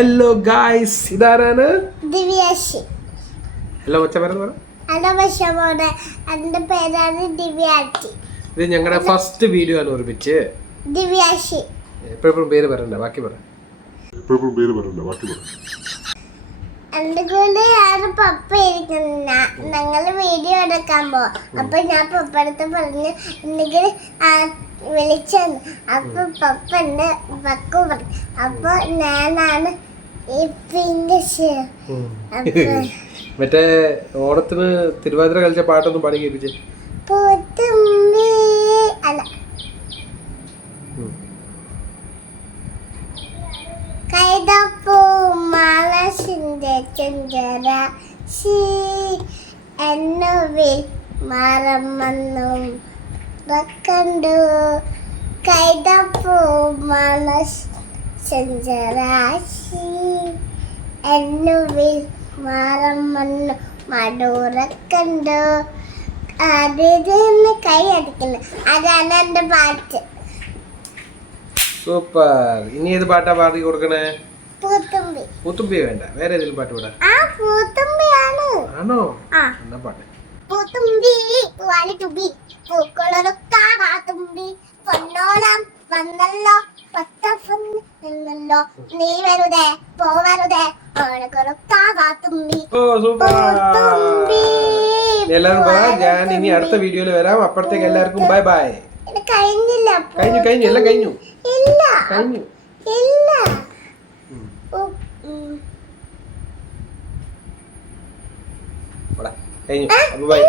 Hello guys, ഇതാരാണ്? ദിവ്യാശി. Hello മച്ചമാരെന്ന് പറ. Hello മച്ചമോനെ, എൻ്റെ പേരാണ് ദിവ്യാശി. ഇത് ഞങ്ങളുടെ ഫസ്റ്റ് വീഡിയോ ആണ് ഒരുമിച്ച്. ദിവ്യാശി. എപ്പോഴും പേര് പറയണ്ട, ബാക്കി പറ. എൻ്റെ കൂടെയാണ് പപ്പ ഇരിക്കുന്ന. ഞങ്ങള് വീഡിയോ എടുക്കാൻ പോവാം. അപ്പൊ ഞാൻ പപ്പടുത്ത് പറഞ്ഞു എന്തെങ്കിൽ വിളിച്ചെന്ന്. അപ്പൊ പപ്പ എന്റെ പക്കു പറഞ്ഞു. അപ്പൊ ഞാനാണ് മറ്റേ ഓണത്തിന് തിരുവാതിര കളിച്ച പാട്ടൊന്നും പാടി കേൾപ്പിച്ചേ. അല്ല, കൈതപ്പൂ മാളസിന്റെ ചെഞ്ചര എന്നുവിൽ മറമന്നും കണ്ടു. കൈതപ്പൂ മാളസ് ചെഞ്ചരാശി എന്നുവിൽ മറമന്നു മടൂറക്കണ്ടു. അതിന് കൈ അടിക്കുന്നു. അതാണ് എന്റെ പാട്ട്. സൂപ്പർ. ഇനി ഏത് പാട്ടാ പാടി കൊടുക്കണേ? പൂത്തുമ്പി. പൂത്തുമ്പി വേണ്ട, വേറെ ഏതെങ്കിലും പാട്ട് പാടാ. പൂത്തുമ്പിയാണ്. ആണോ? എന്നാ പാട്ട്. പൂത്തുമ്പി വാലിത്തുമ്പി പൂക്കളൊരുക്കാത്തുമ്പി പൊന്നോളം വന്നല്ലോ പത്തല്ലോ നീ വെറുതെ പോവരുതേ ഓണക്കൊരുക്കാത്തുമ്പി. എല്ലാവരും പറ, ഞാൻ ഇനി അടുത്ത വീഡിയോയിൽ വരാം. അപ്പോഴത്തേക്ക് എല്ലാവർക്കും ബൈ ബൈ. കഴിഞ്ഞില്ല. കഴിഞ്ഞു എല്ലാം കഴിഞ്ഞു. ഇല്ല കഴിഞ്ഞു. ഇല്ല. കഴിഞ്ഞു. Bye.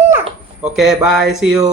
Okay, bye, see U.